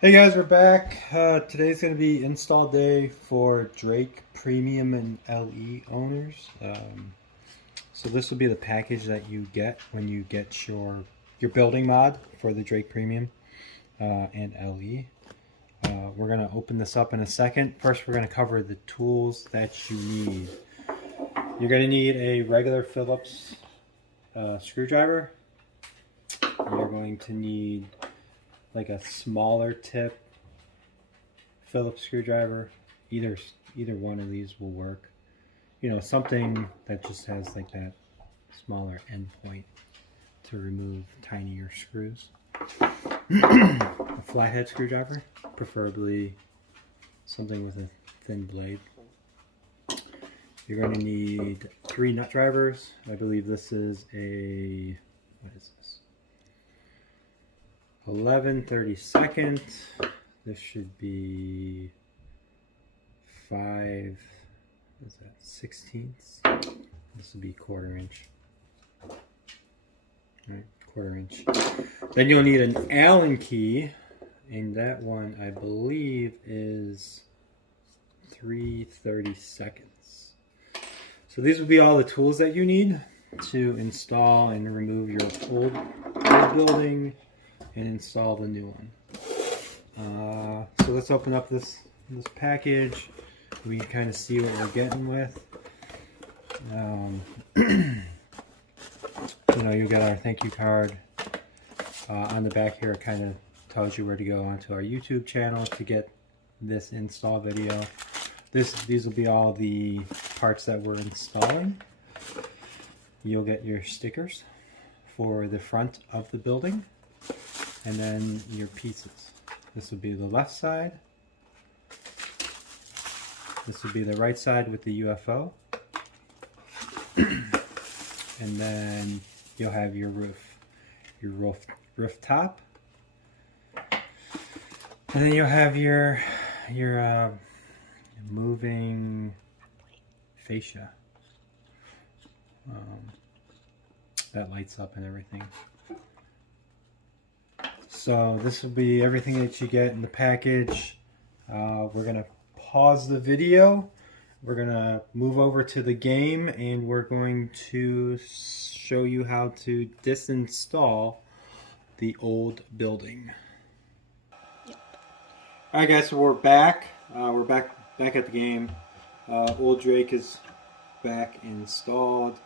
Hey guys, we're back. Today's going to be install day for Drake Premium and LE owners. So this will be the package that you get when you get your building mod for the Drake Premium and LE. We're going to open this up in a second. First, we're going to cover the tools that you need. You're going to need a regular Phillips screwdriver. You're going to need like a smaller tip Phillips screwdriver. Either one of these will work. You know, something that just has like that smaller end point to remove tinier screws. A flathead screwdriver, preferably something with a thin blade. You're going to need 3 nut drivers. I believe this is a, what is this? 11/32. This should be 5, what is that, 16ths? This would be 1/4 inch. Alright, 1/4 inch. Then you'll need an Allen key, and that one I believe is 3/32. So these would be all the tools that you need to install and remove your old building and install the new one. So let's open up this package. We can kind of see what we're getting with. You know, you got our thank you card. On the back here, it kind of tells you where to go onto our YouTube channel to get this install video. These will be all the parts that we're installing. You'll get your stickers for the front of the building, and then your pieces. This will be the left side. This will be the right side with the UFO. And then you'll have your roof top. And then you'll have your moving fascia that lights up and everything. So this will be everything that you get in the package. We're gonna pause the video. We're gonna move over to the game, and we're going to show you how to disinstall the old building. All right, guys. So we're back. We're back at the game. Old Drake is back installed.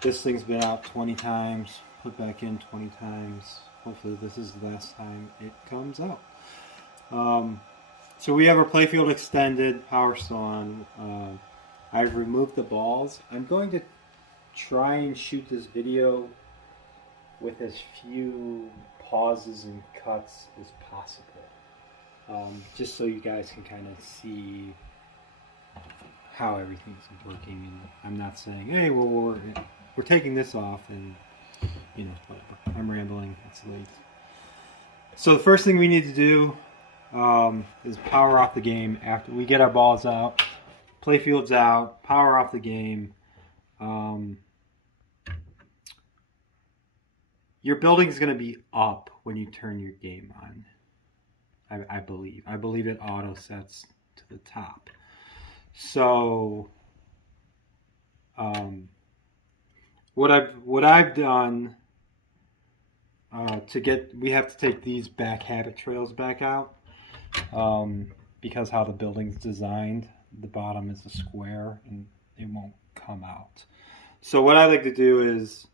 This thing's been out 20 times. Put back in 20 times. Hopefully this is the last time it comes out. So we have our playfield extended, power still on. I've removed the balls. I'm going to try and shoot this video with as few pauses and cuts as possible. Just so you guys can kind of see how everything's working. And I'm not saying, hey, well, we're taking this off and, you know, whatever. I'm rambling. It's late. So the first thing we need to do is power off the game after we get our balls out. Playfield's out. Power off the game. Your building's going to be up when you turn your game on. I believe. I believe it auto sets to the top. So what I've done we have to take these back habit trails back out because how the building's designed, the bottom is a square and it won't come out. So what I like to do is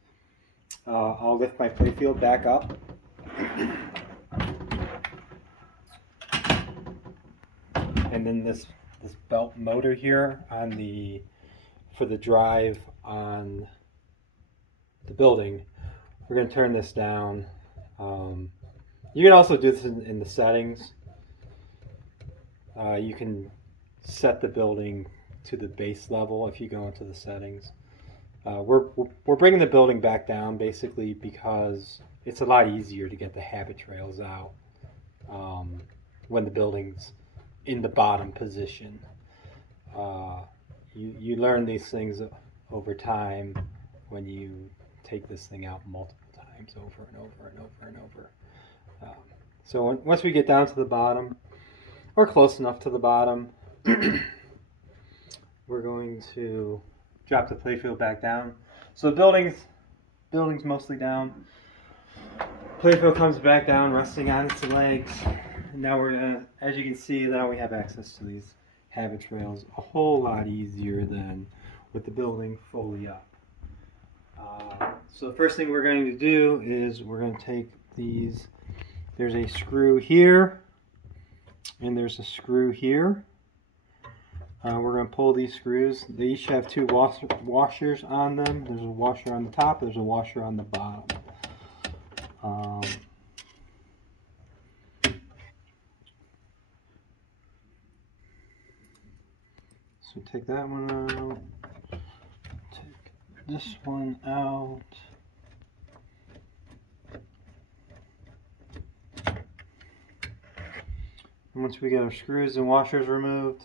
I'll lift my playfield back up. And then this belt motor here for the drive on the building, we're going to turn this down. You can also do this in the settings. You can set the building to the base level if you go into the settings. We're bringing the building back down basically because it's a lot easier to get the habit trails out when the building's in the bottom position. You learn these things over time when you take this thing out multiple times over and over and over and over. So once we get down to the bottom, or close enough to the bottom, we're going to drop the playfield back down. So the building's mostly down. Playfield comes back down, resting on its legs. And now we're gonna, as you can see, now we have access to these habit trails a whole lot easier than with the building fully up. So the first thing we're going to do is we're going to take these. There's a screw here, and there's a screw here. We're going to pull these screws. They each have two washers on them. There's a washer on the top, there's a washer on the bottom. So take that one out, take this one out. And once we get our screws and washers removed,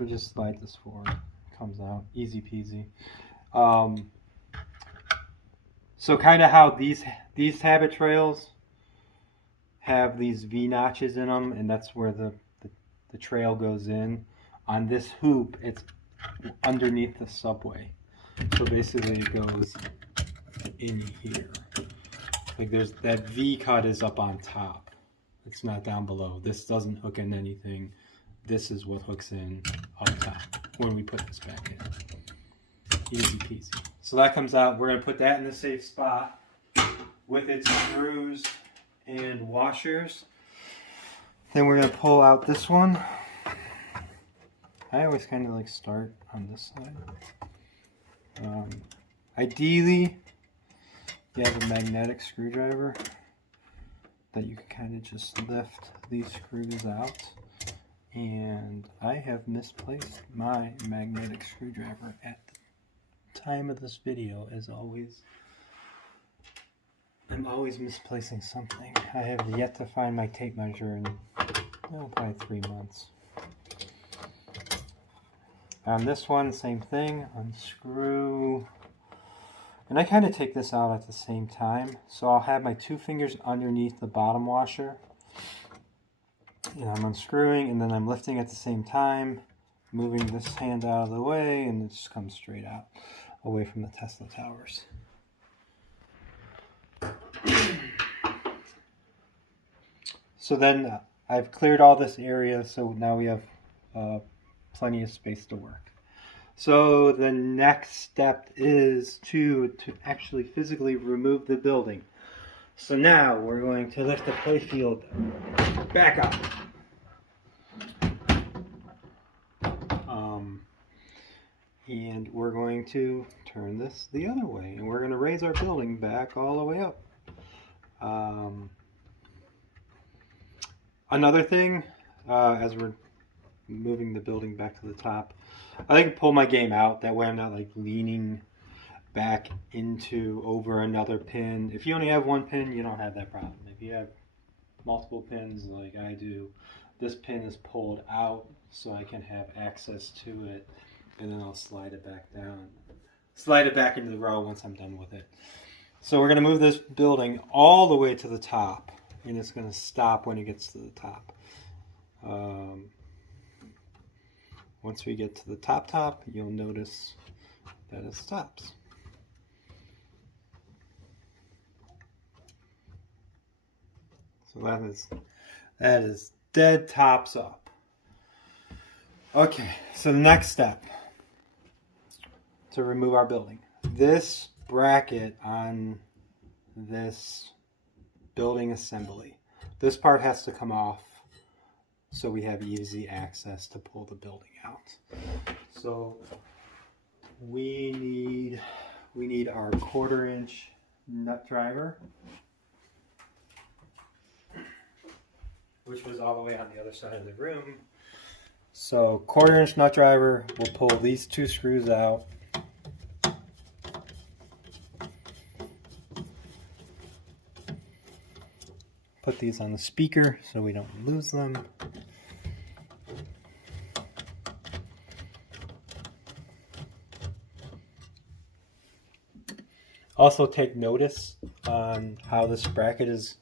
we just slide this forward. It comes out easy peasy. So kind of how these habit trails have these V notches in them, and that's where the trail goes in. On this hoop, it's underneath the subway. So basically it goes in here. Like there's that V cut is up on top. It's not down below. This doesn't hook in anything. This is what hooks in up top when we put this back in. Easy peasy. So that comes out. We're going to put that in the safe spot with its screws and washers. Then we're going to pull out this one. I always kind of like start on this side. Ideally, you have a magnetic screwdriver that you can kind of just lift these screws out. And I have misplaced my magnetic screwdriver at the time of this video, as always. I'm always misplacing something. I have yet to find my tape measure in probably 3 months. On this one, same thing, unscrew. And I kind of take this out at the same time. So I'll have my 2 fingers underneath the bottom washer. And I'm unscrewing, and then I'm lifting at the same time, moving this hand out of the way, and it just comes straight out, away from the Tesla towers. So then I've cleared all this area, so now we have plenty of space to work. So the next step is to actually physically remove the building. So now we're going to lift the playfield back up. And we're going to turn this the other way, and we're going to raise our building back all the way up. Another thing, as we're moving the building back to the top, I like to pull my game out. That way I'm not like leaning back into over another pin. If you only have one pin, you don't have that problem. If you have multiple pins like I do, this pin is pulled out so I can have access to it, and then I'll slide it back down. Slide it back into the row once I'm done with it. So we're going to move this building all the way to the top, and it's going to stop when it gets to the top. Once we get to the top, you'll notice that it stops. So that is dead tops up. Okay, so the next step to remove our building. This bracket on this building assembly, this part has to come off so we have easy access to pull the building out. So we need our 1/4 inch nut driver, which was all the way on the other side of the room. So 1/4 inch nut driver, we'll pull these 2 screws out. Put these on the speaker so we don't lose them. Also take notice on how this bracket is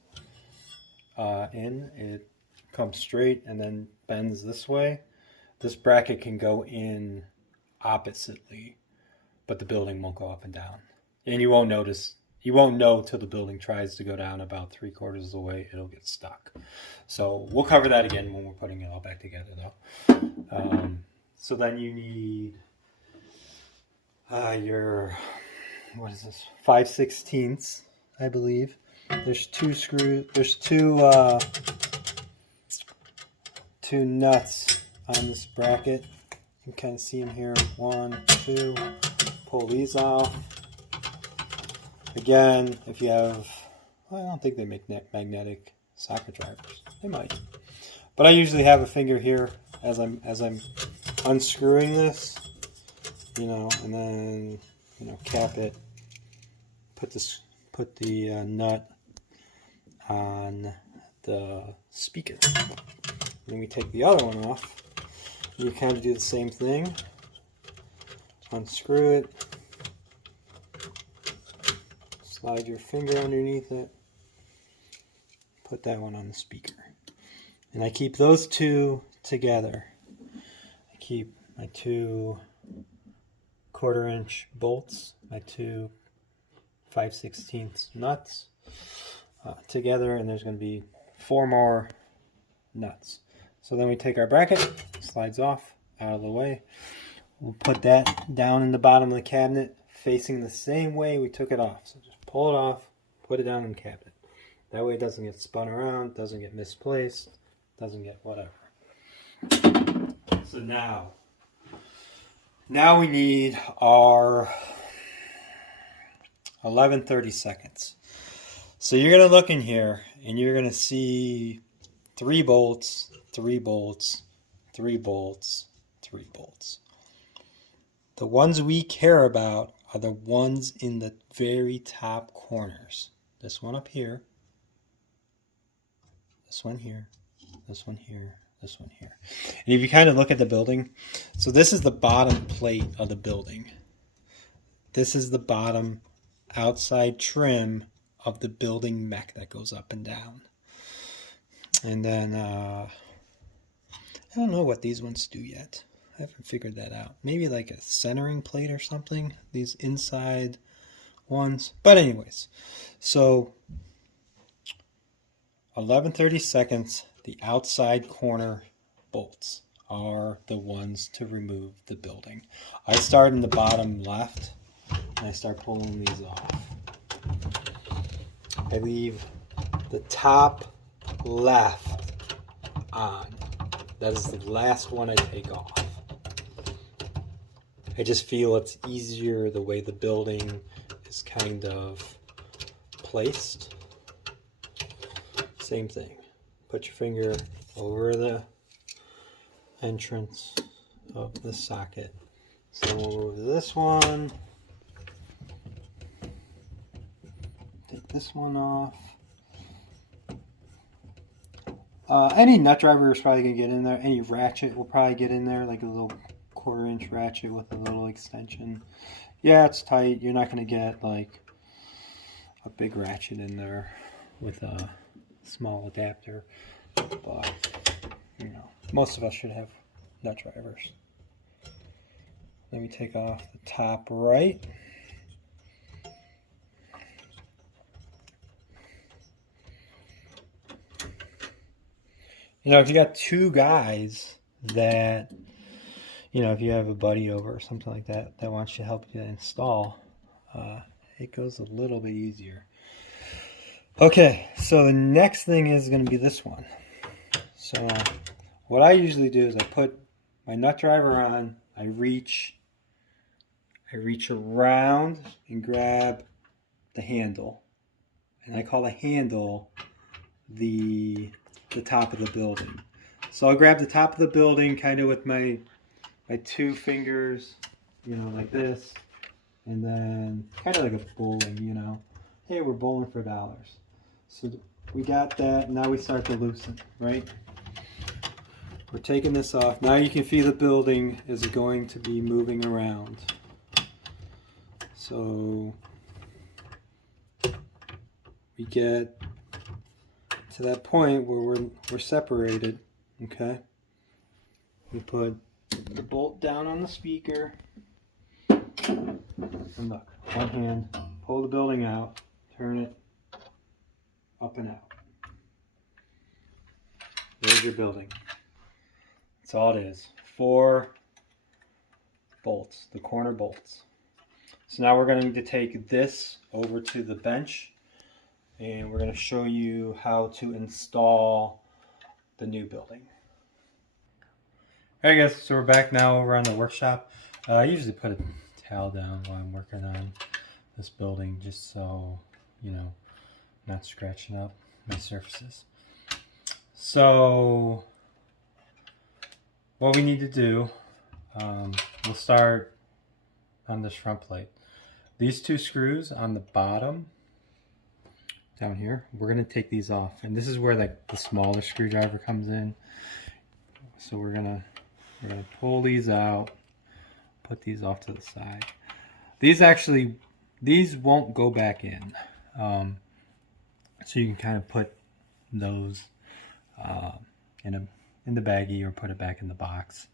in, it comes straight and then bends this way. This bracket can go in oppositely, but the building won't go up and down. And you won't notice, you won't know till the building tries to go down about 3/4 of the way, it'll get stuck. So we'll cover that again when we're putting it all back together though. So then you need your, what is this, 5/16, I believe. There's two screws, there's two nuts on this bracket. You can kind of see them here, 1, 2, pull these off. Again, if you have, well, I don't think they make magnetic socket drivers. They might. But I usually have a finger here as I'm unscrewing this, you know, and then, you know, cap it, put the nut on the speaker. Then we take the other one off. You kind of do the same thing. Unscrew it. Slide your finger underneath it. Put that one on the speaker. And I keep those two together. I keep my 2 1/4-inch bolts, my 2 5/16 nuts together, and there's going to be 4 more nuts. So then we take our bracket, slides off, out of the way. We'll put that down in the bottom of the cabinet, facing the same way we took it off. So just pull it off, put it down in the cabinet. That way it doesn't get spun around, doesn't get misplaced, doesn't get whatever. So now we need our 11/32. So you're going to look in here and you're going to see 3 bolts, 3 bolts, 3 bolts, 3 bolts. The ones we care about are the ones in the very top corners. This one up here, this one here, this one here, this one here. And if you kind of look at the building, so this is the bottom plate of the building. This is the bottom outside trim of the building mech that goes up and down. And then, I don't know what these ones do yet. I haven't figured that out. Maybe like a centering plate or something, these inside ones. But anyways, so 11/32, the outside corner bolts are the ones to remove the building. I start in the bottom left and I start pulling these off. I leave the top left on. That is the last one I take off. I just feel it's easier the way the building is kind of placed. Same thing. Put your finger over the entrance of the socket. So we'll move this one. Take this one off. Any nut driver is probably going to get in there. Any ratchet will probably get in there, like a little 1/4-inch ratchet with a little extension. Yeah, it's tight. You're not going to get like a big ratchet in there with a small adapter. But, you know, most of us should have nut drivers. Let me take off the top right. You know, if you got 2 guys that, you know, if you have a buddy over or something like that that wants to help you install, it goes a little bit easier. Okay, so the next thing is going to be this one. So what I usually do is I put my nut driver on, I reach around and grab the handle. And I call the handle the top of the building. So I'll grab the top of the building kind of with my 2 fingers, you know, like this, and then kind of like a bowling, you know. Hey, we're bowling for dollars. So we got that, now we start to loosen, right? We're taking this off. Now you can feel the building is going to be moving around. So we get to that point where we're separated, okay? We put the bolt down on the speaker, and look, one hand, pull the building out, turn it up and out. There's your building. That's all it is. 4 bolts, the corner bolts. So now we're going to need to take this over to the bench, and we're going to show you how to install the new building. Alright guys, so we're back now over on the workshop. I usually put a towel down while I'm working on this building, just so, you know, not scratching up my surfaces. So what we need to do, we'll start on this front plate. These 2 screws on the bottom down here, we're going to take these off, and this is where like the smaller screwdriver comes in. So we're gonna pull these out, put these off to the side. These won't go back in, so you can kind of put those in the baggie or put it back in the box.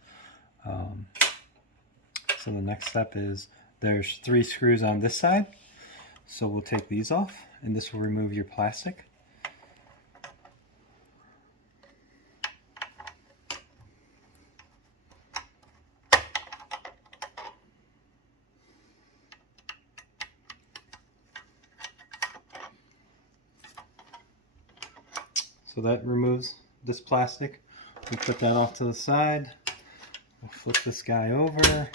So the next step is there's 3 screws on this side, so we'll take these off, and this will remove your plastic. So that removes this plastic. We put that off to the side. We'll flip this guy over.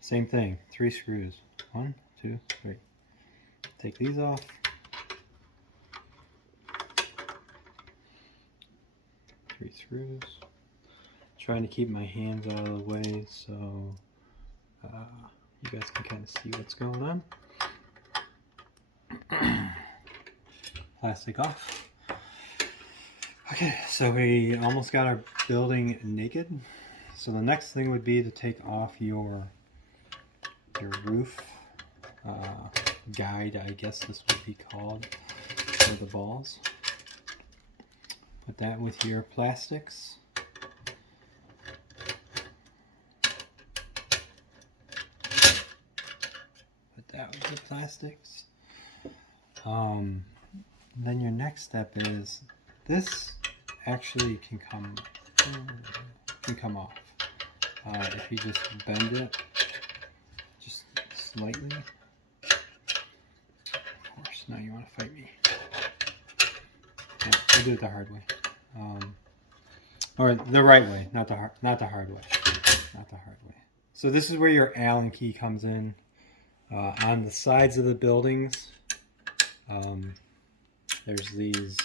Same thing, 3 screws. 1, 2, 3. Take these off. Three screws. Trying to keep my hands out of the way so you guys can kind of see what's going on. Plastic off. Okay, so we almost got our building naked. So the next thing would be to take off your roof guide, I guess this would be called, for the balls. Put that with your plastics. Put that with the plastics. Then your next step is this actually can come off if you just bend it just slightly. Of course, now you want to fight me. Yeah, we'll do it the hard way, or the right way, not the hard way, not the hard way. So this is where your Allen key comes in. On the sides of the buildings, there's these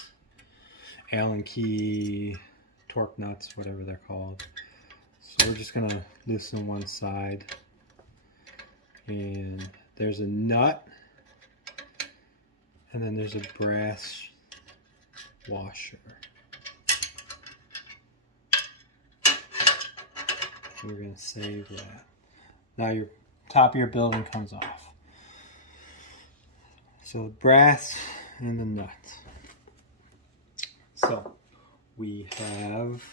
Allen key torque nuts, whatever they're called. So we're just gonna loosen one side, and there's a nut, and then there's a brass washer. We're gonna save that. Now your top of your building comes off. So the brass and the nut. So we have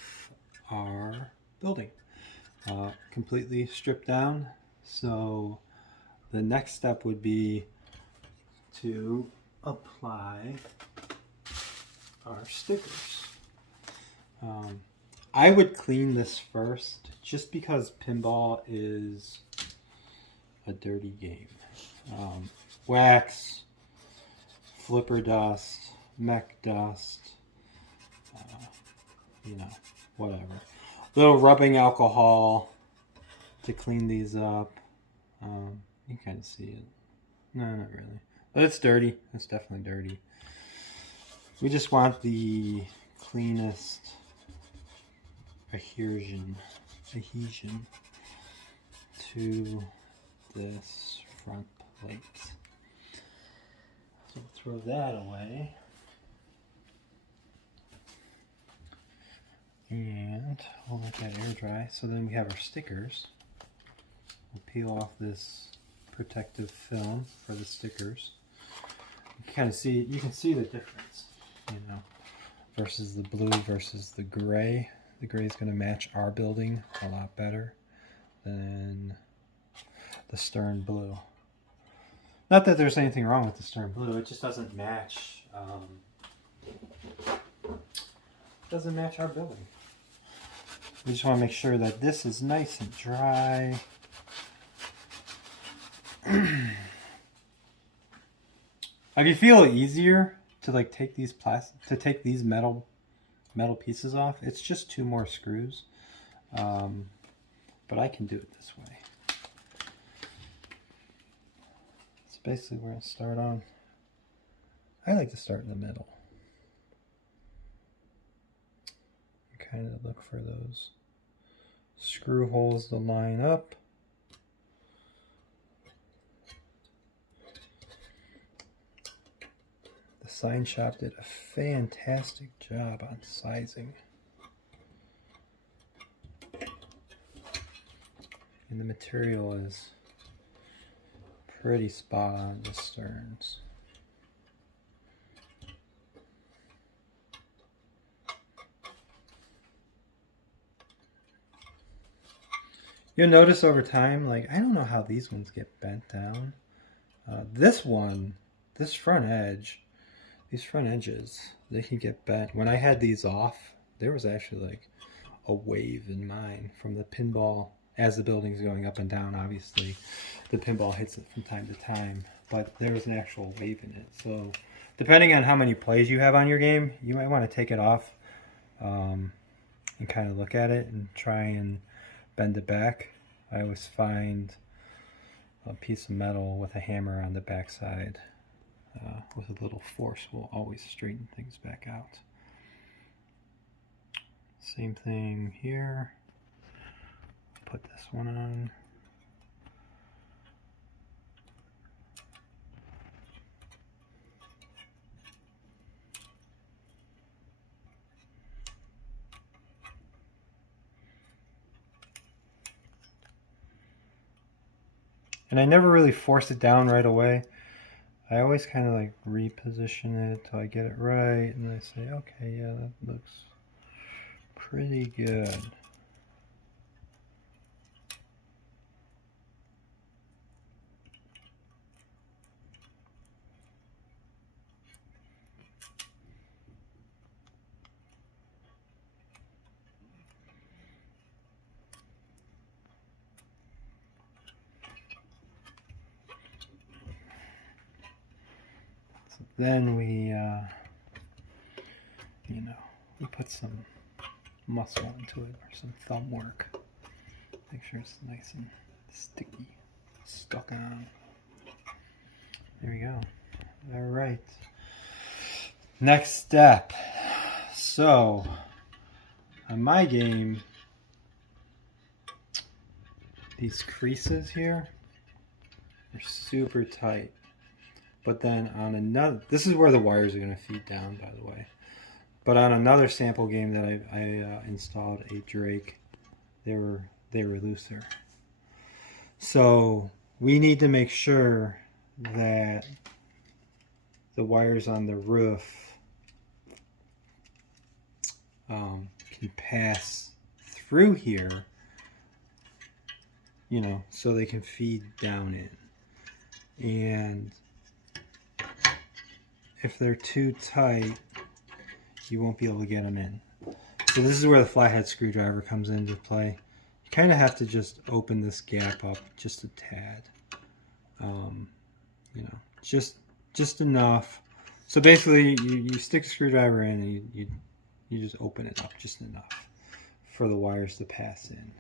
our building completely stripped down. So the next step would be to apply our stickers. I would clean this first, just because pinball is a dirty game. Wax, flipper dust, mech dust, you know, whatever. Little rubbing alcohol to clean these up. You can kind of see it. No, not really. But it's dirty. It's definitely dirty. We just want the cleanest adhesion to this front plate. So we'll throw that away. And we'll let that air dry. So then we have our stickers. We'll peel off this protective film for the stickers. You can kind of see, you can see the difference, you know. versus the blue versus the gray. The gray is going to match our building a lot better than the stern blue. Not that there's anything wrong with the stern blue, it just doesn't match. Doesn't match our building. We just want to make sure that this is nice and dry. Like, you feel easier to like take these metal pieces off. It's just 2 more screws, but I can do it this way. So basically, we're gonna start on. I like to start in the middle. Kind of look for those screw holes to line up. The sign shop did a fantastic job on sizing. And the material is pretty spot on the sterns. You'll notice over time, like, I don't know how these ones get bent down. This front edge, these front edges, they can get bent. When I had these off, there was actually like a wave in mine from the pinball. As the building's going up and down, obviously, the pinball hits it from time to time, but there was an actual wave in it. So depending on how many plays you have on your game, you might want to take it off and kind of look at it and try and bend it back. I always find a piece of metal with a hammer on the back side with a little force will always straighten things back out. Same thing here. Put this one on. And I never really force it down right away. I always kind of like reposition it till I get it right, and I say, okay, yeah, that looks pretty good. Then we, we put some muscle into it, or some thumb work. Make sure it's nice and sticky, stuck on. There we go. All right. Next step. So, on my game, these creases here are super tight. But then on another, this is where the wires are going to feed down, by the way. But on another sample game that I installed a Drake, they were looser. So we need to make sure that the wires on the roof can pass through here, so they can feed down in. And if they're too tight, you won't be able to get them in. So this is where the flathead screwdriver comes into play. You kind of have to just open this gap up just a tad. Just enough. So basically, you stick the screwdriver in and you just open it up just enough for the wires to pass in.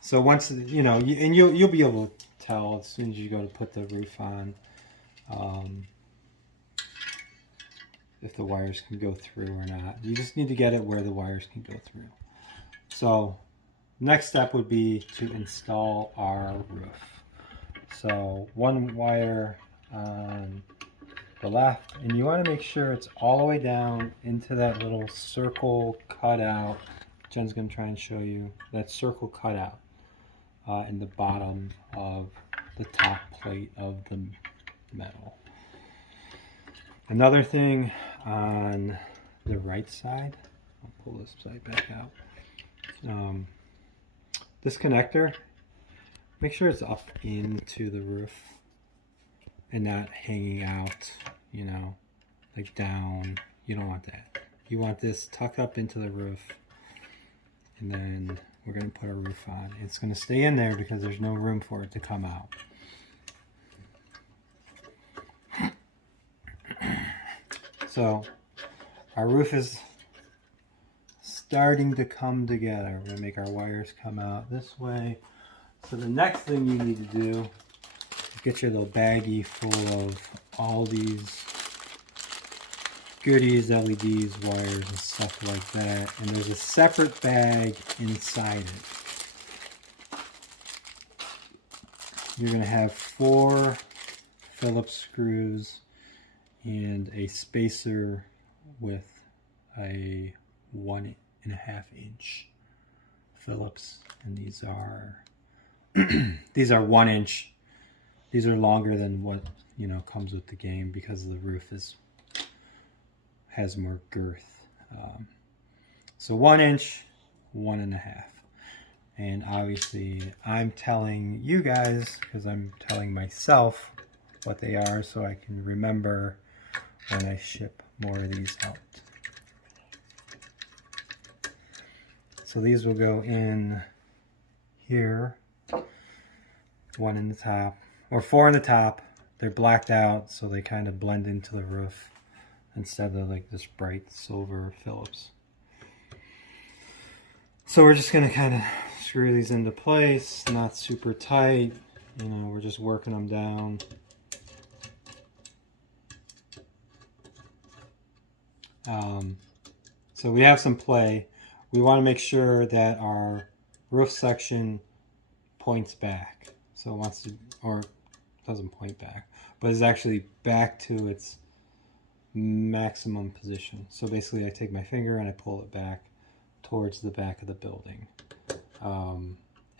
So once, you'll be able to tell as soon as you go to put the roof on if the wires can go through or not. You just need to get it where the wires can go through. So next step would be to install our roof. So one wire on the left, and you want to make sure it's all the way down into that little circle cutout. Jen's going to try and show you that circle cutout in the bottom of the top plate of the metal. Another thing on the right side, I'll pull this side back out. This connector, make sure it's up into the roof and not hanging out, you know, like down. You don't want that. You want this tucked up into the roof, and then we're going to put a roof on. It's going to stay in there because there's no room for it to come out. So our roof is starting to come together. We're going to make our wires come out this way. So the next thing you need to do is get your little baggie full of all these goodies, LEDs, wires, and stuff like that. And there's a separate bag inside it. You're going to have 4 Phillips screws and a spacer with a 1.5 inch Phillips, and these are these are 1 inch. These are longer than what, you know, comes with the game because the roof has more girth. So 1 inch, 1.5. And obviously I'm telling you guys because I'm telling myself what they are so I can remember when I ship more of these out. So these will go in here, 1 in the top, or 4 in the top. They're blacked out so they kind of blend into the roof instead of like this bright silver Phillips. So we're just going to kind of screw these into place, not super tight. You know, we're just working them down. So we have some play. We want to make sure that our roof section points back. So it wants to, or it doesn't point back, but it's actually back to its maximum position. So basically I take my finger and I pull it back towards the back of the building.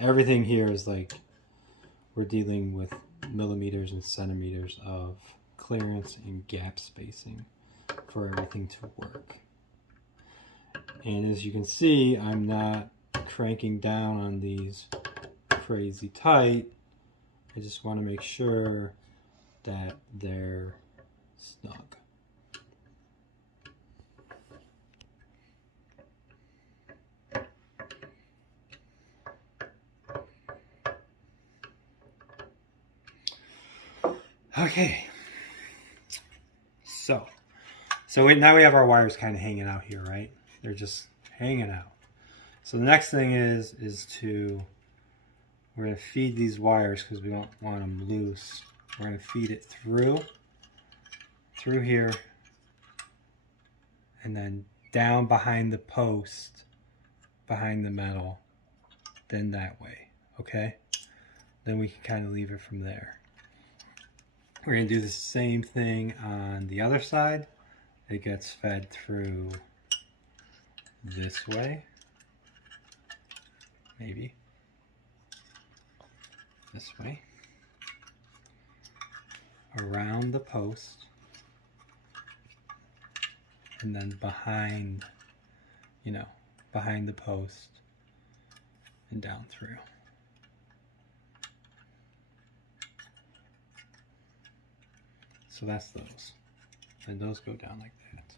Everything here is like, we're dealing with millimeters and centimeters of clearance and gap spacing for everything to work. And as you can see, I'm not cranking down on these crazy tight. I just want to make sure that they're snug. Okay, so now we have our wires kind of hanging out here, right? They're just hanging out. So the next thing is we're going to feed these wires because we don't want them loose. We're going to feed it through here, and then down behind the post, behind the metal, then that way, okay? Then we can kind of leave it from there. We're going to do the same thing on the other side. It gets fed through this way, maybe this way, around the post, and then behind, you know, behind the post and down through. So that's those. And those go down like that.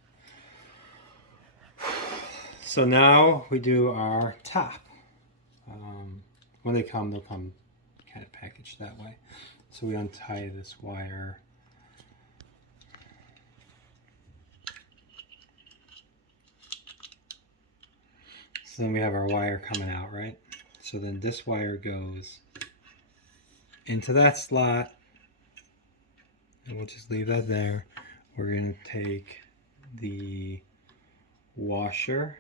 So now we do our top. When they come, they'll come kind of packaged that way. So we untie this wire. So then we have our wire coming out, right? So then this wire goes into that slot. And we'll just leave that there. We're going to take the washer.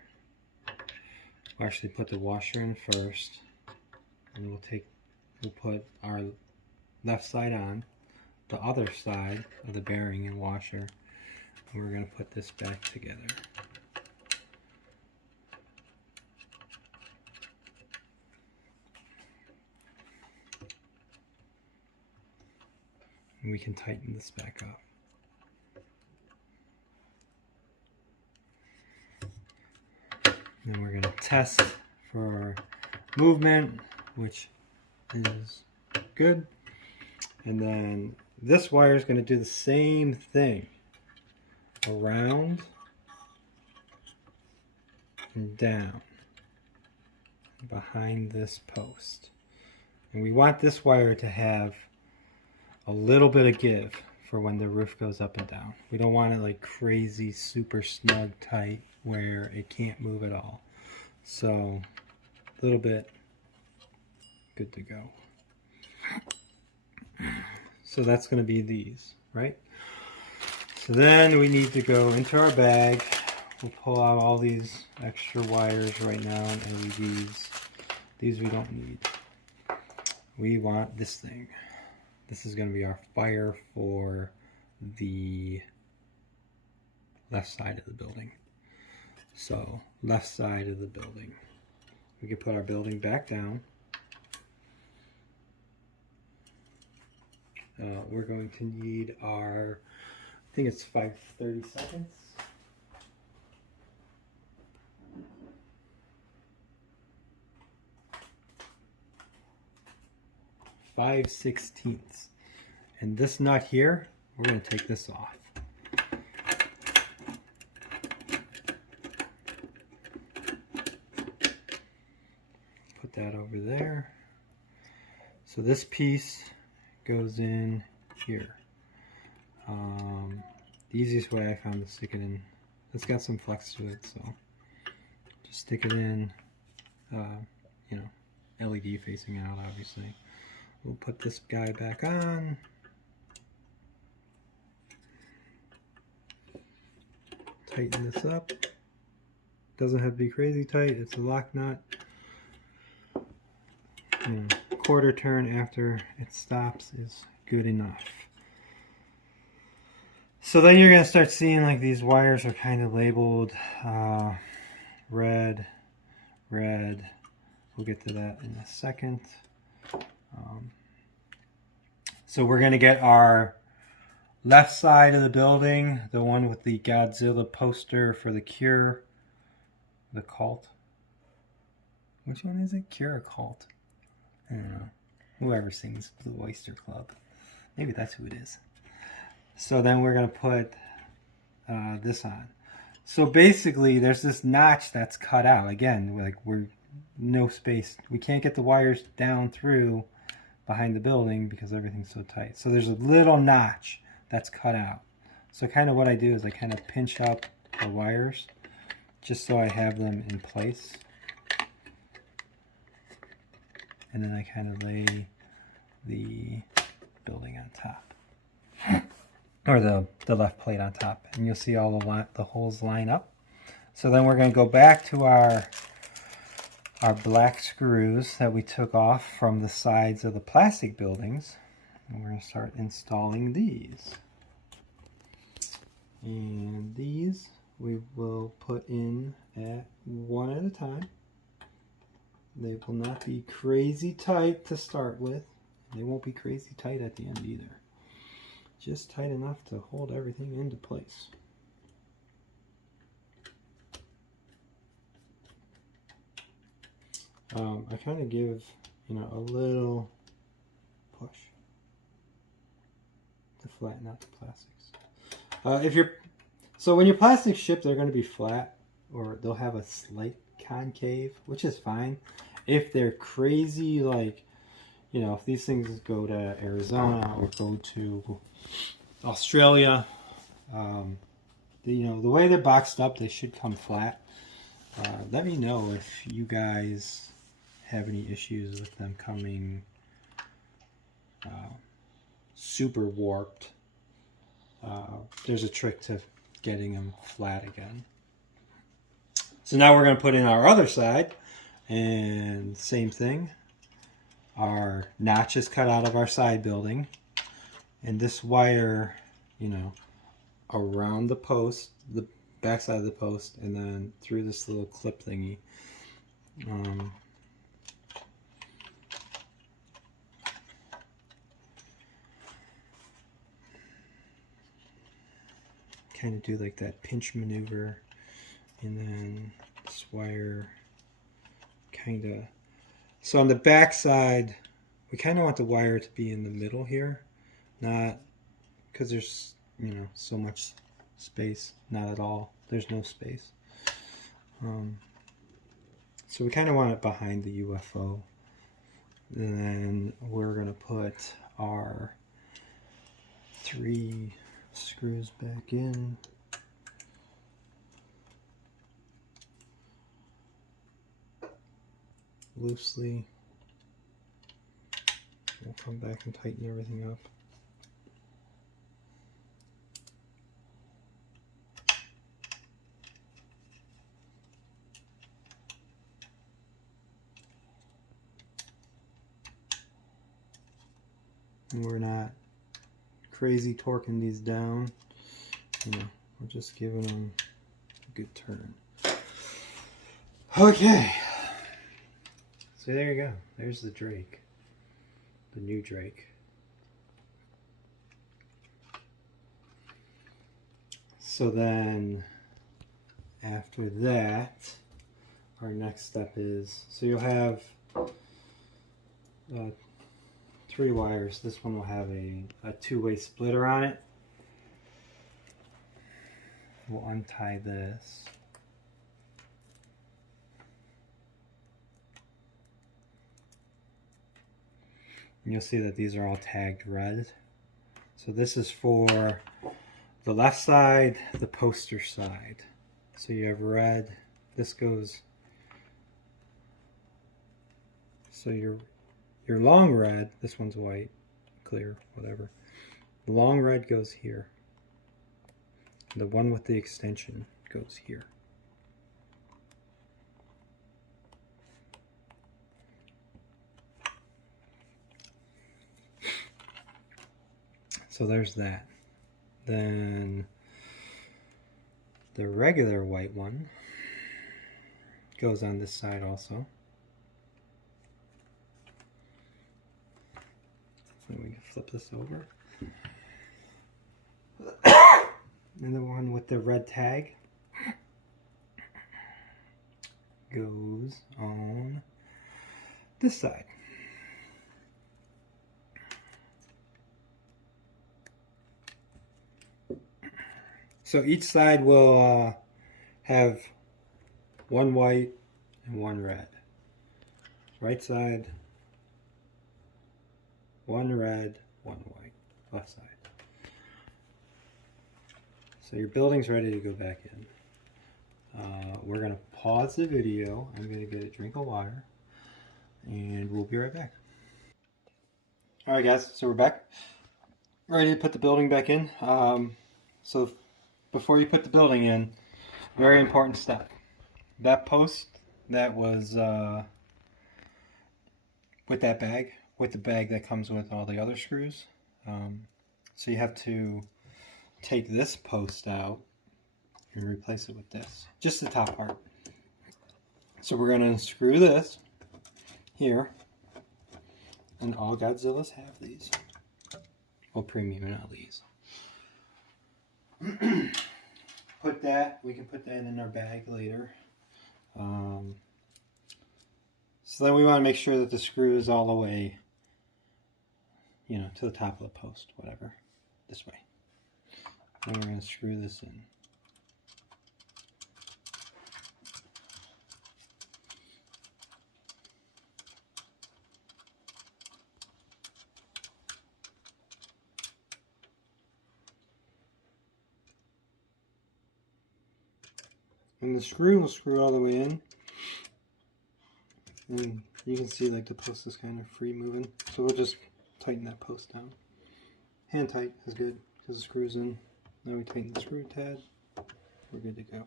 We'll actually put the washer in first. And we'll put our left side on, the other side of the bearing and washer. And we're going to put this back together. And we can tighten this back up. test for movement, which is good. And then this wire is going to do the same thing around and down behind this post. And we want this wire to have a little bit of give for when the roof goes up and down. We don't want it like crazy, super snug tight where it can't move at all. So a little bit, good to go. So that's going to be these, right? So then we need to go into our bag. We'll pull out all these extra wires right now and LEDs. These we don't need. We want this thing. This is going to be our fire for the left side of the building. So left side of the building. We can put our building back down. We're going to need our, I think it's 30 seconds. 5/16. And this nut here, we're going to take this off. Put that over there. So this piece goes in here. The easiest way I found to stick it in, it's got some flex to it, so just stick it in, you know, LED facing out, obviously. We'll put this guy back on. Tighten this up. Doesn't have to be crazy tight, it's a lock nut. Quarter turn after it stops is good enough. So then you're going to start seeing like these wires are kind of labeled red, red. We'll get to that in a second. So we're going to get our left side of the building, the one with the Godzilla poster for the Cure, the cult. Which one is it? Cure or cult? I don't know. Whoever sings Blue Oyster Club. Maybe that's who it is. So then we're going to put this on. So basically there's this notch that's cut out. Again, like we're no space. We can't get the wires down through behind the building because everything's so tight. So there's a little notch that's cut out. So kind of what I do is I kind of pinch up the wires just so I have them in place. And then I kind of lay the building on top. Or the left plate on top. And you'll see all the holes line up. So then we're going to go back to our black screws that we took off from the sides of the plastic buildings. And we're going to start installing these. And these we will put in at one at a time. They will not be crazy tight to start with. They won't be crazy tight at the end either. Just tight enough to hold everything into place. I kind of give, you know, a little push to flatten out the plastics. So when your plastics ship, they're going to be flat, or they'll have a slight concave, which is fine. If they're crazy, like, you know, if these things go to Arizona or go to Australia, you know, the way they're boxed up, they should come flat. Let me know if you guys have any issues with them coming super warped. There's a trick to getting them flat again. So now we're going to put in our other side, and same thing. Our notch is cut out of our side building, and this wire, you know, around the post, the back side of the post, and then through this little clip thingy. Kind of do like that pinch maneuver, and then this wire kind of... So on the back side, we kind of want the wire to be in the middle here. Not because there's, you know, so much space. Not at all. There's no space. So we kind of want it behind the UFO. And then we're going to put our 3 screws back in. Loosely. We'll come back and tighten everything up. And we're not crazy torquing these down. You know, we're just giving them a good turn. Okay. So there you go. There's the Drake. The new Drake. So then after that, our next step is, so you'll have 3 wires. This one will have a 2-way splitter on it. We'll untie this. And you'll see that these are all tagged red. So this is for the left side, the poster side. So you have red. This goes, so your long red, this one's white, clear, whatever. The long red goes here. The one with the extension goes here. So there's that. Then the regular white one goes on this side also. And we can flip this over. And the one with the red tag goes on this side. So each side will have one white and one red. Right side, one red, one white. Left side. So your building's ready to go back in. We're going to pause the video. I'm going to get a drink of water. And we'll be right back. Alright guys, so we're back. Ready to put the building back in. So before you put the building in, very important step. That post that was with that bag, with the bag that comes with all the other screws. So you have to take this post out and replace it with this. Just the top part. So we're going to unscrew this here. And all Godzillas have these. Well, premium and LEs. Put that, we can put that in our bag later. So then we want to make sure that the screw is all the way, you know, to the top of the post, whatever, this way. Then we're going to screw this in. And the screw will screw all the way in. And you can see like the post is kind of free moving. So we'll just tighten that post down. Hand tight is good because the screw's in. Now we tighten the screw tab. We're good to go.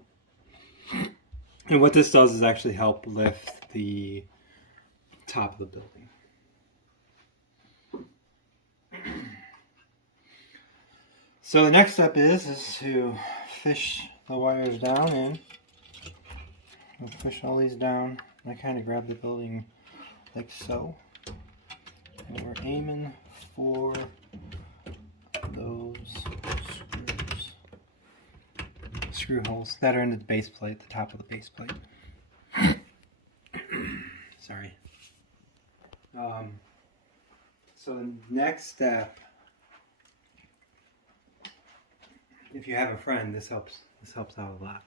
And what this does is actually help lift the top of the building. So the next step is to fish the wires down in. We'll push all these down. I kind of grab the building like so. And we're aiming for those screw holes that are in the base plate, the top of the base plate. Sorry. So the next step, if you have a friend, this helps out a lot.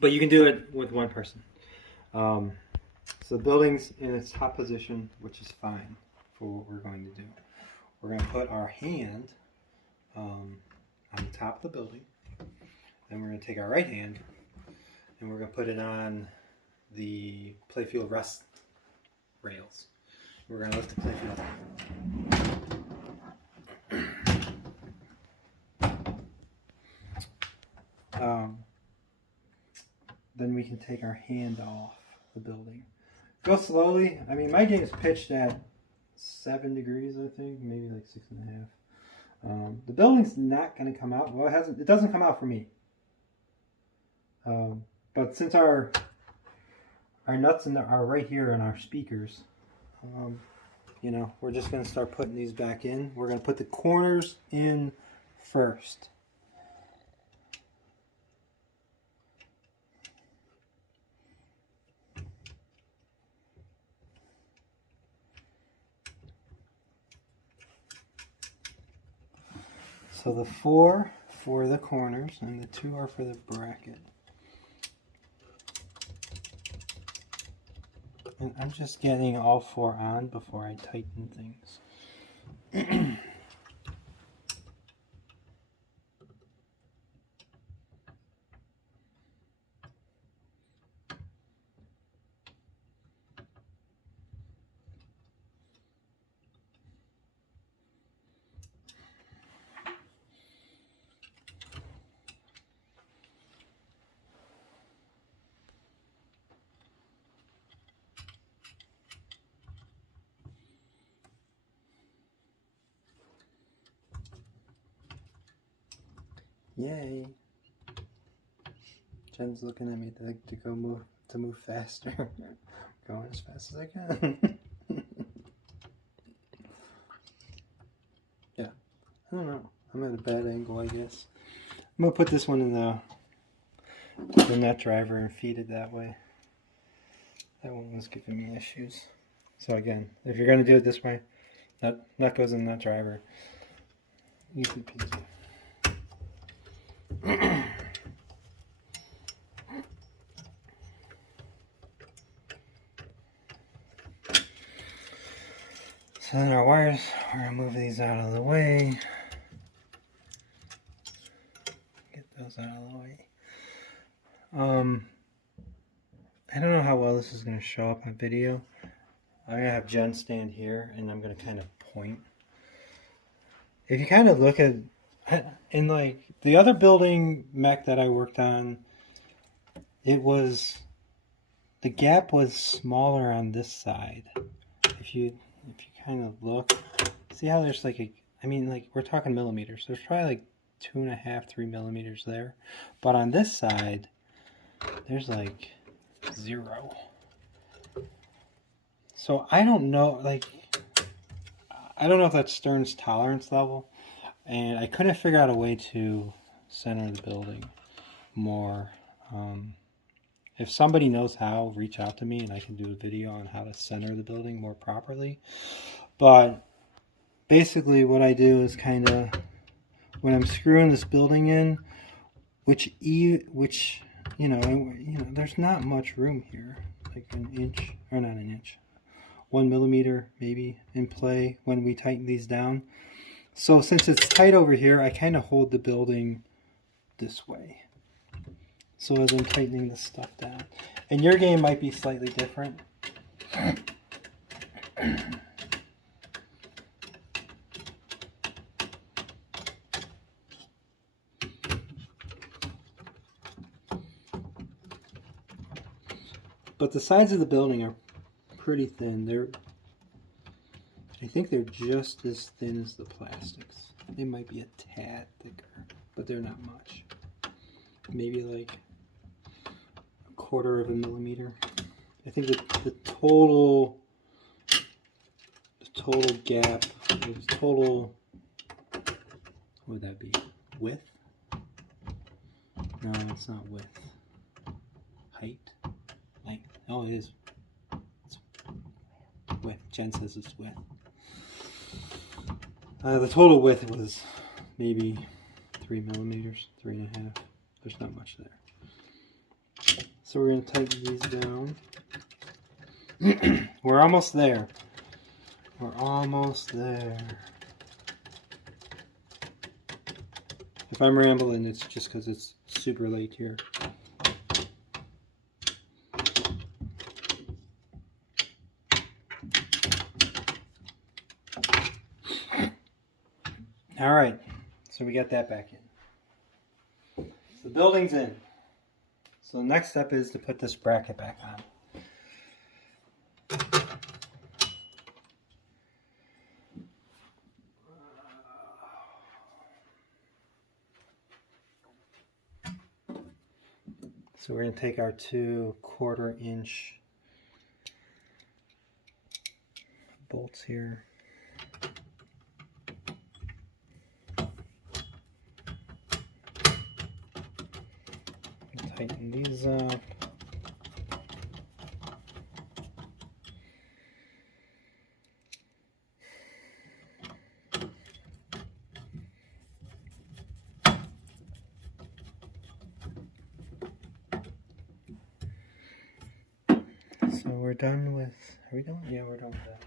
But you can do it with one person. So the building's in its top position, which is fine for what we're going to do. We're going to put our hand on the top of the building. Then we're going to take our right hand and we're going to put it on the playfield rest rails. We're going to lift the playfield up. Then we can take our hand off the building. Go slowly. I mean, my game's pitched at 7 degrees, I think, maybe like 6.5. The building's not going to come out. Well, it doesn't come out for me. But since our nuts are right here in our speakers, you know, we're just going to start putting these back in. We're going to put the corners in first. So the 4 for the corners and the 2 are for the bracket. And I'm just getting all 4 on before I tighten things. Yay! Jen's looking at me to move faster. Going as fast as I can. Yeah, I don't know. I'm at a bad angle, I guess. I'm gonna put this one in the nut driver and feed it that way. That one was giving me issues. So again, if you're gonna do it this way, nut goes in the nut driver. Easy peasy. So then our wires, we're going to move these out of the way. Get those out of the way. I don't know how well this is going to show up on video. I'm going to have Jen stand here and I'm going to kind of point. If you kind of look at, in like the other building mech that I worked on, the gap was smaller on this side. If you kind of look, see how there's like we're talking millimeters. There's probably like 2.5, 3 millimeters there. But on this side, there's like 0. So I don't know, I don't know if that's Stern's tolerance level. And I couldn't figure out a way to center the building more. If somebody knows how, reach out to me and I can do a video on how to center the building more properly. But basically what I do is kind of, when I'm screwing this building in, which you know, there's not much room here, like an inch, or not an inch, 1 millimeter maybe in play when we tighten these down. So since it's tight over here, I kind of hold the building this way. So as I'm tightening this stuff down. And your game might be slightly different. But the sides of the building are pretty thin. I think they're just as thin as the plastics. They might be a tad thicker, but they're not much. Maybe like 1/4 of a millimeter. I think the total gap, the total, what would that be? Width? No, it's not width. Height? Length. Oh, it is. It's width. Jen says it's width. The total width was maybe 3 millimeters, 3.5. There's not much there. So we're going to tighten these down. We're almost there. We're almost there. If I'm rambling, it's just because it's super late here. All right, so we got that back in. So the building's in. So the next step is to put this bracket back on. So we're going to take our 2 1/4-inch bolts here. Tighten these up. So we're done with, are we done? Yeah, we're done with that.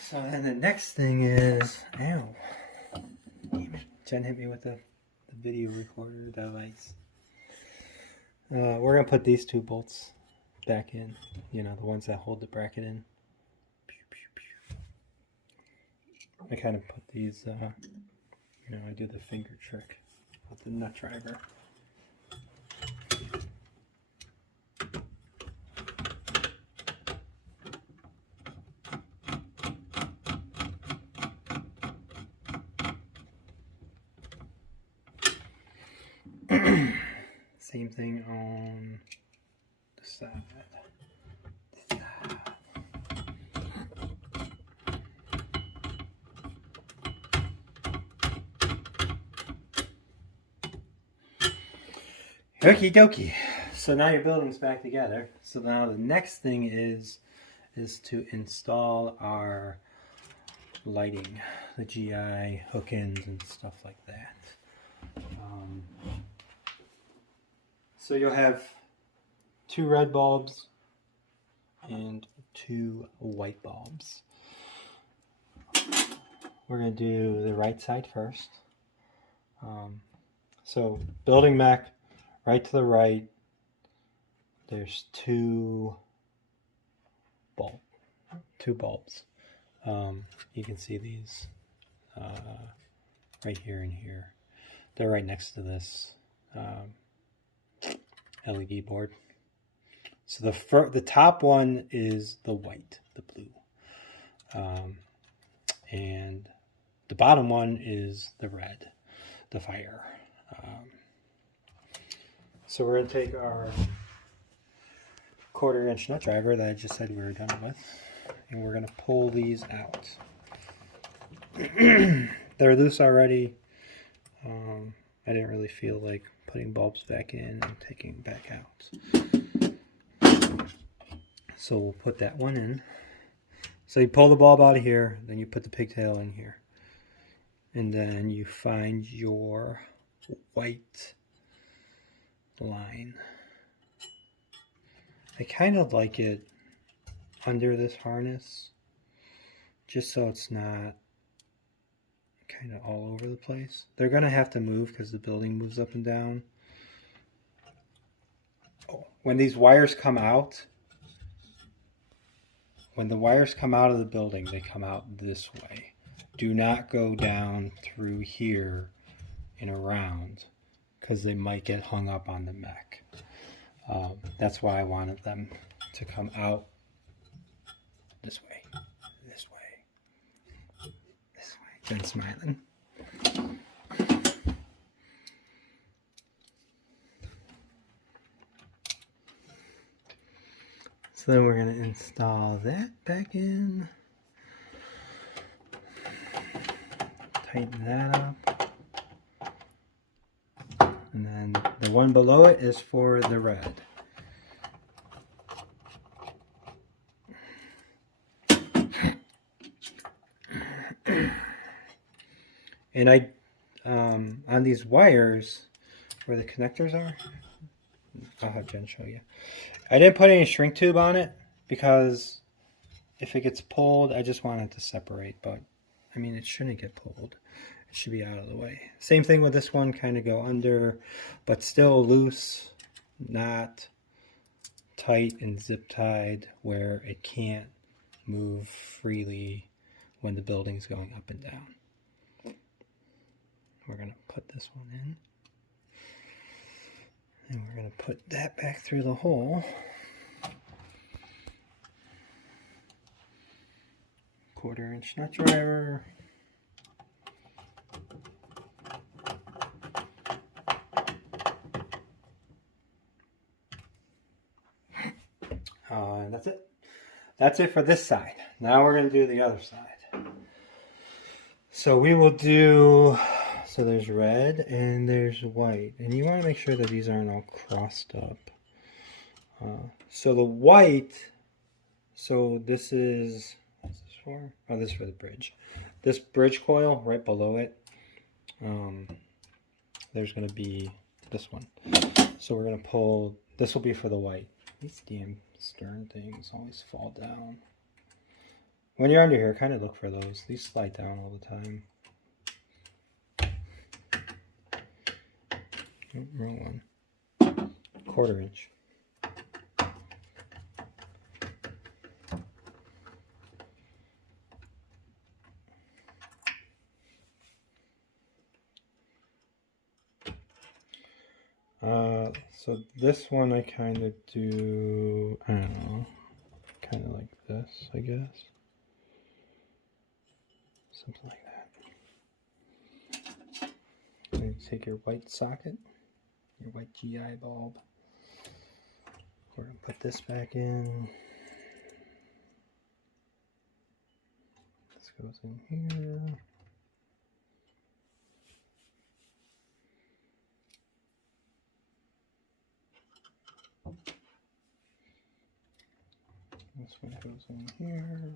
So then the next thing is, ow, Jen hit me with the video recorder device. We're going to put these 2 bolts back in, you know, the ones that hold the bracket in. I kind of put these, you know, I do the finger trick with the nut driver. Same thing on the side. Okie dokie. So now your building's back together. So now the next thing is to install our lighting, the GI hook-ins and stuff like that. So you'll have 2 red bulbs and 2 white bulbs. We're going to do the right side first. So building mech, right to the right, there's 2 bulbs. You can see these right here and here. They're right next to this LED board. So the top one is the white, the blue, and the bottom one is the red, the fire. So we're going to take our 1/4-inch nut driver that I just said we were done with, and we're going to pull these out. They're loose already. I didn't really feel like putting bulbs back in and taking them back out. So we'll put that one in. So you pull the bulb out of here, then you put the pigtail in here. And then you find your white line. I kind of like it under this harness, just so it's not kind of all over the place. They're going to have to move because the building moves up and down. Oh, when these wires come out, when the wires come out of the building, they come out this way. Do not go down through here and around, because they might get hung up on the mech. That's why I wanted them to come out this way, this way, this way. Jen's smiling. So then we're going to install that back in. Tighten that up. And then the one below it is for the red. And I, on these wires where the connectors are, I'll have Jen show you. I didn't put any shrink tube on it because if it gets pulled, I just want it to separate. But I mean, it shouldn't get pulled. It should be out of the way. Same thing with this one, kind of go under, but still loose, not tight and zip tied where it can't move freely when the building's going up and down. We're going to put this one in. And we're going to put that back through the hole. Quarter-inch nut driver. And that's it. That's it for this side. Now we're going to do the other side. So we will do, so there's red and there's white. And you want to make sure that these aren't all crossed up. So the white, so this is, what's this for? Oh, this is for the bridge. This bridge coil right below it, there's going to be this one. So we're going to pull, this will be for the white. These damn stern things always fall down. When you're under here, kind of look for those. These slide down all the time. Oh, wrong one. Quarter-inch. So this one I kind of do, I don't know, kind of like this, I guess. Something like that. And you take your white socket, your white GI bulb. We're going to put this back in. This goes in here. This one goes in here.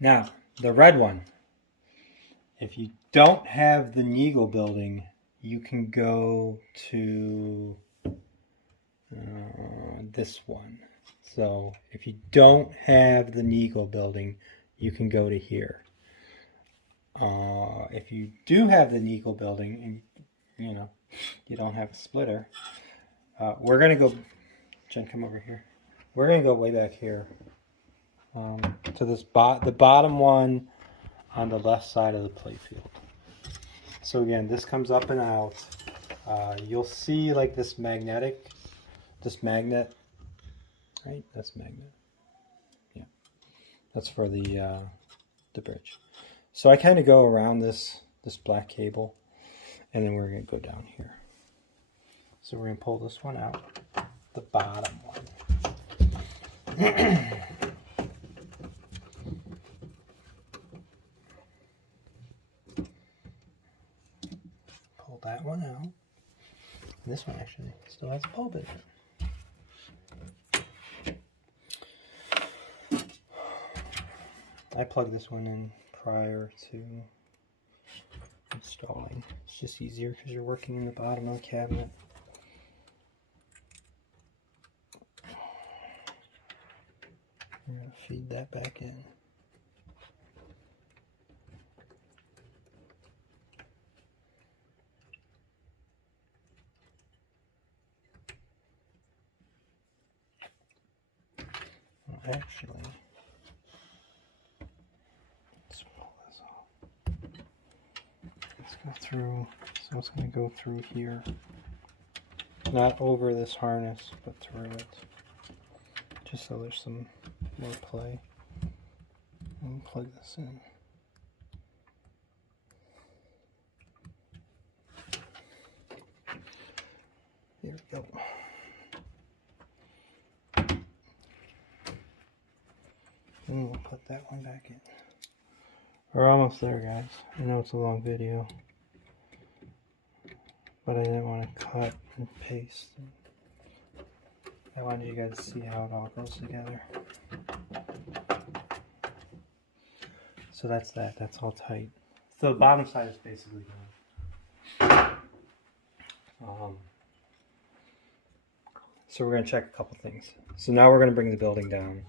Now, the red one. If you don't have the Neagle building, you can go to this one. So if you don't have the Neagle building, you can go to here. If you do have the Neagle building and you don't have a splitter, we're gonna go, Jen, come over here. We're gonna go way back here to this the bottom one on the left side of the playfield. So again, this comes up and out. You'll see like this magnet, right? That's magnet. Yeah, that's for the bridge. So I kind of go around this black cable, and then we're going to go down here. So we're going to pull this one out, the bottom one. Pull that one out. And this one actually still has a bulb in it. I plugged this one in prior to installing. It's just easier because you're working in the bottom of the cabinet. I'm going to feed that back in. Well, actually, let's pull this off. Let's go through, so it's going to go through here. Not over this harness, but through it. Just so there's some more play. And plug this in. Here we go. And we'll put that one back in. We're almost there, guys. I know it's a long video, but I didn't want to cut and paste. I wanted you guys to see how it all goes together. So that's that. That's all tight. So the bottom side is basically done. So we're going to check a couple things. So now we're going to bring the building down.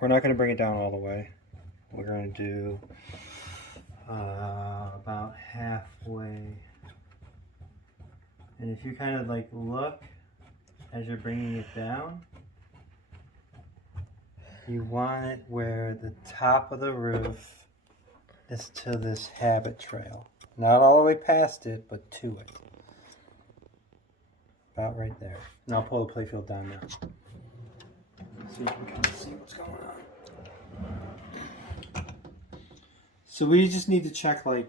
We're not going to bring it down all the way. We're going to do about halfway. And if you kind of like look as you're bringing it down, you want it where the top of the roof is to this habit trail. Not all the way past it, but to it. About right there. And I'll pull the playfield down now, so you can kind of see what's going on. So we just need to check, like,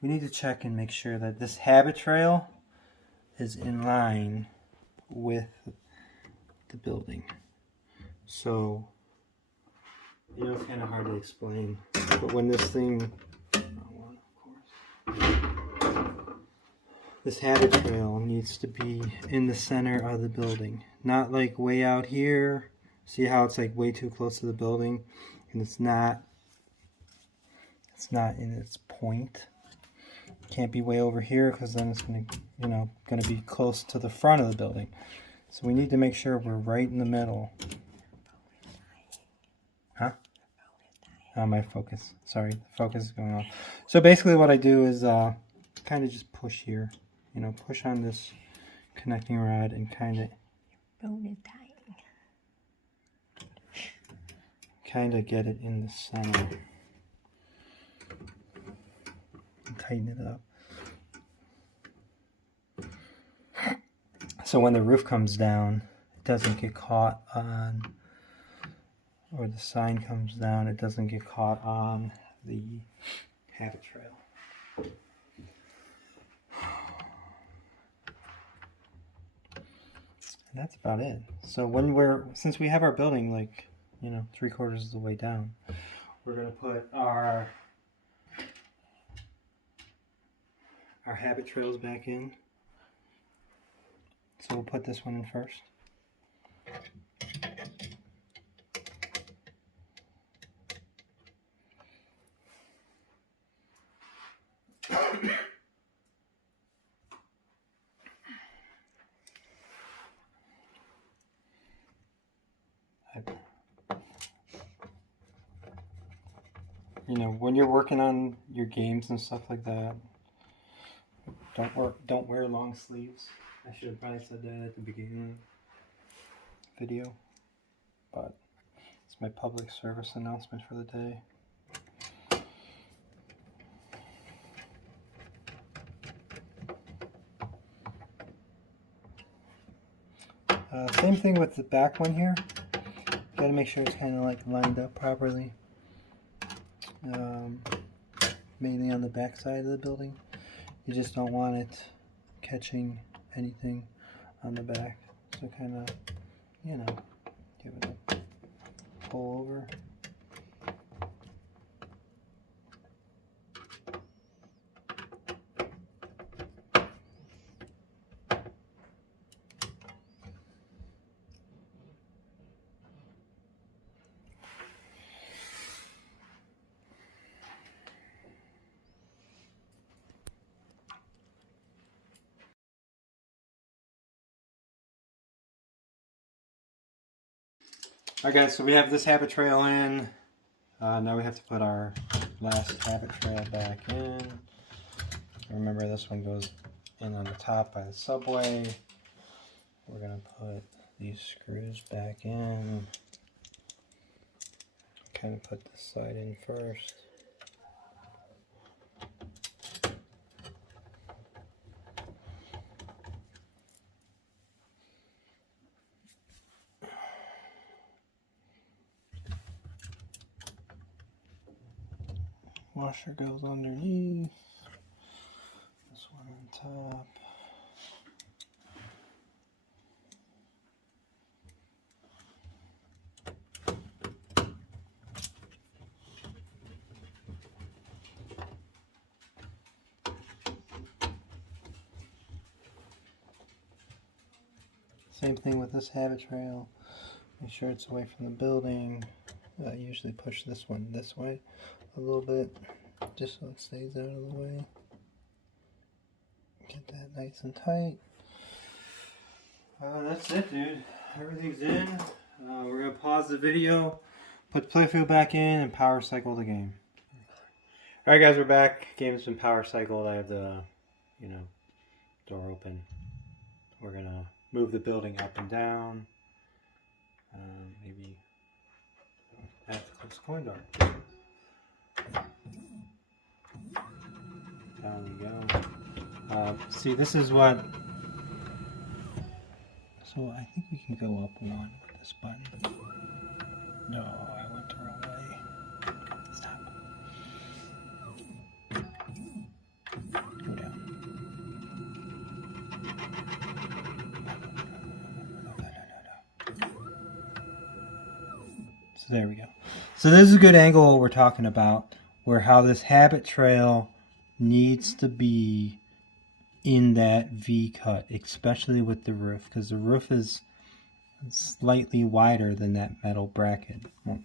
we need to check and make sure that this habit trail is in line with the building. So, you know, it's kind of hard to explain, but when this thing, this habit trail needs to be in the center of the building, not like way out here. See how it's like way too close to the building, and it's not in its point. Can't be way over here because then it's gonna, you know, gonna be close to the front of the building. So we need to make sure we're right in the middle. Huh? Oh, my focus. Sorry, the focus is going off. So basically what I do is kind of just push here. You know, push on this connecting rod and kind of get it in the center. And tighten it up. So when the roof comes down, it doesn't get caught on, or the sign comes down, it doesn't get caught on the habit trail. And that's about it. So since we have our building like, you know, 3/4 of the way down, we're gonna put our habit trails back in. So we'll put this one in first. You know, when you're working on your games and stuff like that, don't wear long sleeves. I should have probably said that at the beginning of the video, but it's my public service announcement for the day. Same thing with the back one here. Gotta make sure it's kind of like lined up properly. Mainly on the back side of the building. You just don't want it catching anything on the back. So kind of, you know, give it a pull over. Alright guys, so we have this habit trail in. Now we have to put our last habit trail back in. Remember, this one goes in on the top by the subway. We're going to put these screws back in. Kind of put this side in first. Washer goes underneath. This one on top. Same thing with this habit trail. Make sure it's away from the building. I usually push this one this way a little bit, just so it stays out of the way. Get that nice and tight. That's it, dude. Everything's in. We're gonna pause the video, put the playfield back in, and power cycle the game. All right, guys, we're back. Game's been power cycled. I have the, door open. We're gonna move the building up and down. Maybe I have to close the coin dart. Down we go. See, this is what. So I think we can go up one with this button. No, I went the wrong way. Stop. Go down. So there we go. So this is a good angle what we're talking about, where how this habit trail needs to be in that V cut, especially with the roof, because the roof is slightly wider than that metal bracket,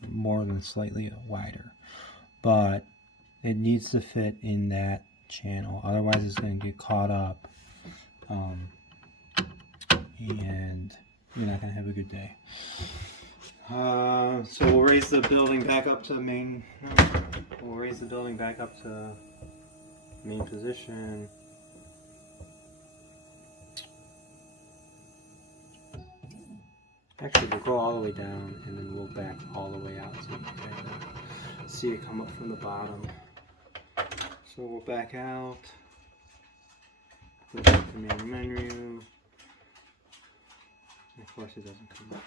more than slightly wider, but it needs to fit in that channel, otherwise it's going to get caught up, and you're not going to have a good day. So we'll raise the building back up to main. We'll raise the building back up to main position. Actually, we'll go all the way down and then we'll back all the way out so you can see it come up from the bottom. So we'll back out, put it to main menu, and of course it doesn't come up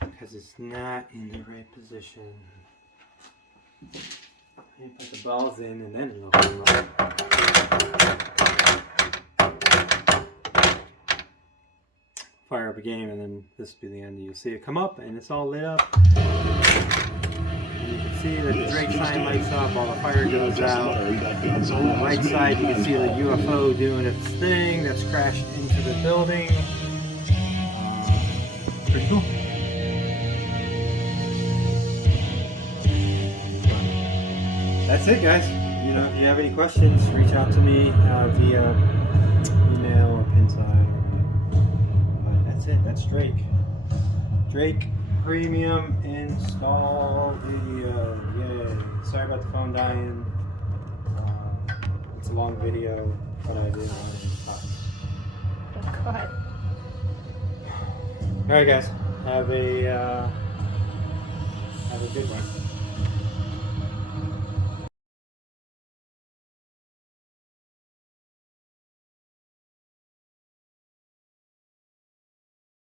because it's not in the right position. You put the balls in and then it'll come up. Fire up a game, and then this will be the end. You'll see it come up and it's all lit up. And you can see that the Drake sign lights up, all the fire goes out. On the right side you can see the UFO doing its thing that's crashed into the building. Pretty cool. That's it, guys. If you have any questions, reach out to me via email or pinside. That's it. That's Drake. Drake Premium install video. Yay. Sorry about the phone dying. It's a long video, but I did want to talk. Oh God. Alright, guys. Have a good one.